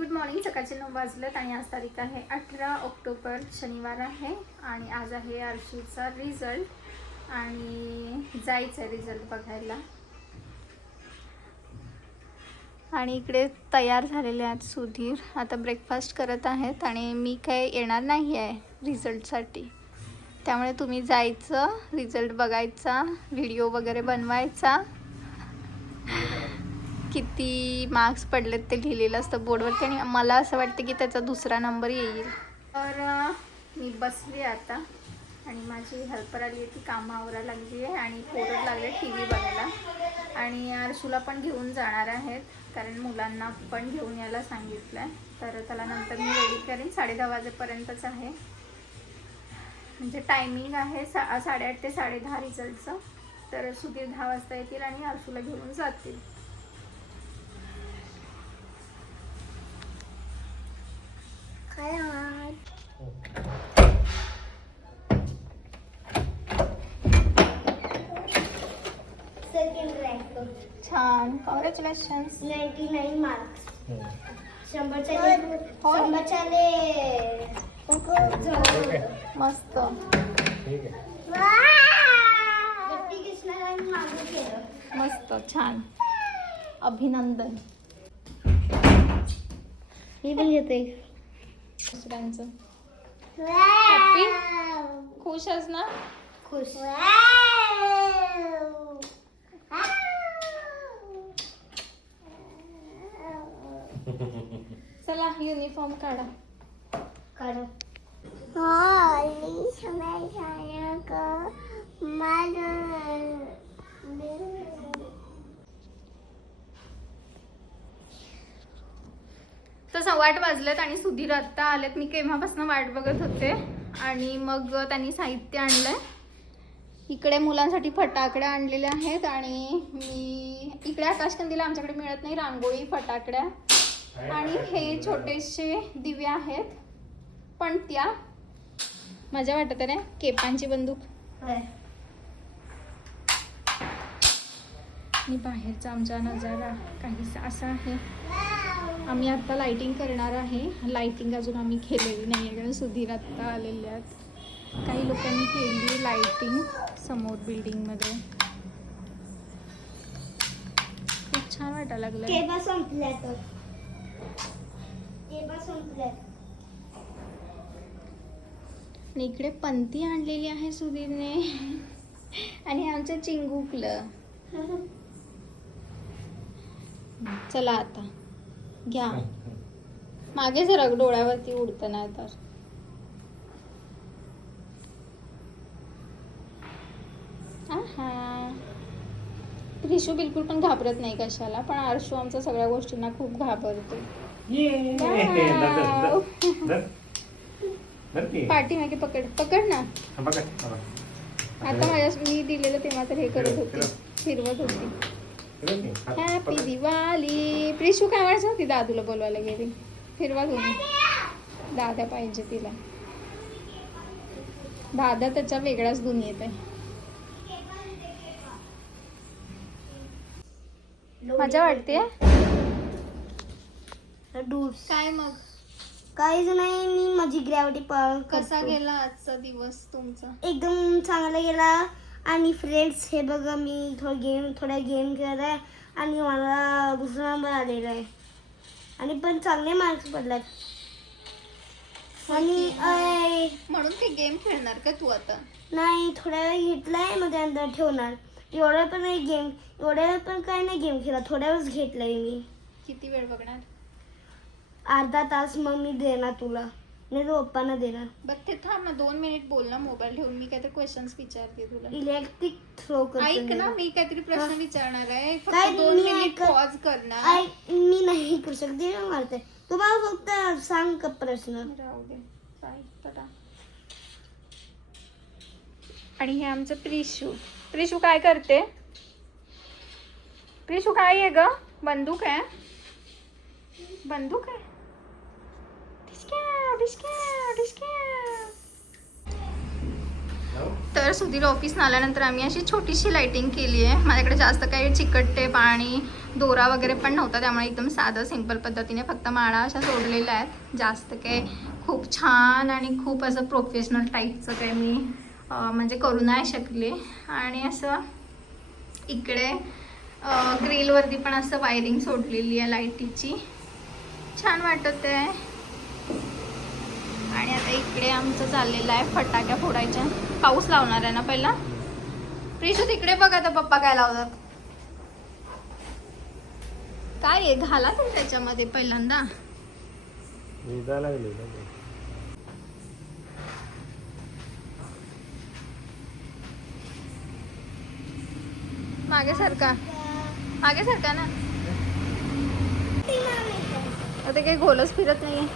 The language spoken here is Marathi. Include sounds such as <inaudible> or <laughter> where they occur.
गुड मॉर्निंग सकाळचे नऊ वाजलेत आणि आज तारीख आहे अठरा ऑक्टोबर. शनिवार आहे आणि आज आहे आरशीचा रिझल्ट आणि जायचं आहे रिझल्ट बघायला. आणि इकडे तयार झालेले आहेत सुधीर. आता ब्रेकफास्ट करत आहेत आणि मी काय येणार नाही आहे रिझल्टसाठी त्यामुळे तुम्ही जायचं रिझल्ट बघायचा व्हिडिओ वगैरे बनवायचा. किती मार्क्स पडलेत ते लिहिलेलं असतं बोर्डवरती आणि मला असं वाटतं की त्याचा दुसरा नंबर येईल. तर मी बसली आता आणि माझी हेल्पर आली आहे ती कामं लागली आहे आणि पोरं लागले टी व्ही बघायला. आणि आरसूला पण घेऊन जाणार आहेत कारण मुलांना पण घेऊन यायला सांगितलं आहे तर त्याला नंतर मी रेडी करेन. साडे दहा वाजेपर्यंतच आहे. म्हणजे टायमिंग आहे सा साडेआठ ते साडेदहा रिझल्टचं तर सुधीर दहा वाजता येतील आणि आरसूला घेऊन जातील. छान कॉंग्रॅच्युलेशन्स नाईन्टी नाईन मार्क्स शंभरच्या मस्त. मस्त छान. अभिनंदन. मी पण घेते. दुसऱ्यांचं. हॅपी खुश आहेस ना? खुश. चला युनिफॉर्म काढा. काढ. तसं वाट वाजलेत आणि सुधीर आत्ता आलेत. मी केव्हापासून वाट बघत होते आणि मग त्यांनी साहित्य आणलंय. इकडे मुलांसाठी फटाकडे आणलेले आहेत आणि मी इकडे आकाशकंदीला आमच्याकडे मिळत नाही रांगोळी फटाकड्या आणि हे छोटेसे दिवे आहेत. पण त्या मजा वाटत आहे ना केपांची बंदूक. आणि बाहेरचा आमचा नजारा काहीसा असा आहे. आम्ही आता लाइटिंग करणार आहे. लाइटिंग अजून आम्ही केलेली नाही आहे कारण सुधीर आत्ता आलेले आहेत. काही लोकांनी केली लाइटिंग समोर बिल्डिंगमध्ये खूप छान वाटायला लागलं आणि इकडे पंती आणलेली आहे सुधीरने. आणि आमचं चिंगुकलं. <laughs> चला आता. घ्या. मागे जरा डोळ्यावरती उडतं नाही तर. रिशू बिलकुल पण घाबरत नाही कशाला पण आरशू आमचा सगळ्या गोष्टींना खूप घाबरतो. की. पाठीमागे पकड पकड ना. आता माझ्या मी दिलेलं तेव्हा तर हे करत होती फिरवत. हात. हॅपी. दिवाळी प्रिशू काय म्हणायचं होती दादूला बोलवायला गेली? फिरवा तुम्ही दादा पाहिजे तिला. दादा त्याच्या वेगळ्याच दुनियेत आहे मजा वाटते? डूस काय मग? काहीच नाही मी माझी ग्रॅव्हिटी पावर कसा गेला आजचा दिवस तुमचा? एकदम चांगला गेला. आणि फ्रेंड्स हे बघा मी थोडं गेम थोडा गेम खेळत आहे आणि मला दुसरा नंबर आलेला आहे. आणि पण चांगले मार्क्स पडलात आणि म्हणून ते गेम खेळणार का तू आता? नाही थोड्या वेळ घेतलाय मग त्यानंतर ठेवणार. एवढं पण नाही गेम एवढ्या वेळ पण काय नाही गेम खेळला थोड्या वेळच घेतलाय मी. किती वेळ बघणार? अर्धा तास मग मी देणार तुला. नाही तर पप्पांना देणार. बघ ते थांब ना दोन मिनिट बोल ना मोबाईल ठेवून. मी काहीतरी क्वेश्चन्स विचारते तुला. इलेक्ट्रिक थ्रो ऐक ना मी काहीतरी प्रश्न. विचारणार आहे. काय फक्त दोन मी मिनिट ऐकत- पॉज आय मी नाही करू शकते. मी मारते तुम्हाला फक्त सांग का प्रश्न? राहू दे. काय. आणि हे आमचं प्रिशू. प्रिशू काय करते? प्रिशू काय आहे ग? बंदूक आहे? बंदूक आहे. तर सुधीर ऑफिस आल्यानंतर आम्ही अशी छोटीशी लाईटिंग केली आहे माझ्याकडे जास्त काही चिकट टेप आणि दोरा वगैरे पण नव्हता. त्यामुळे एकदम साधं सिंपल पद्धतीने फक्त माळा अशा सोडलेल्या आहेत. जास्त काही खूप छान आणि खूप असं प्रोफेशनल टाईपचं काही मी म्हणजे करू नाही शकले. आणि असं इकडे ग्रिलवरती पण असं वायरिंग सोडलेली आहे लाईटीची छान वाटत आहे आता इकडे आमचं चाललेलं आहे फटाक्या फोडायच्या. पाऊस लावणार आहे ना पहिला? प्रिशू तिकडे बघ आता पप्पा काय लावतात. काय आहे? घाला तर त्याच्यामध्ये पहिल्यांदा. मागे सारखा मागे सारखा ना? आता काही गोलच फिरत नाहीये.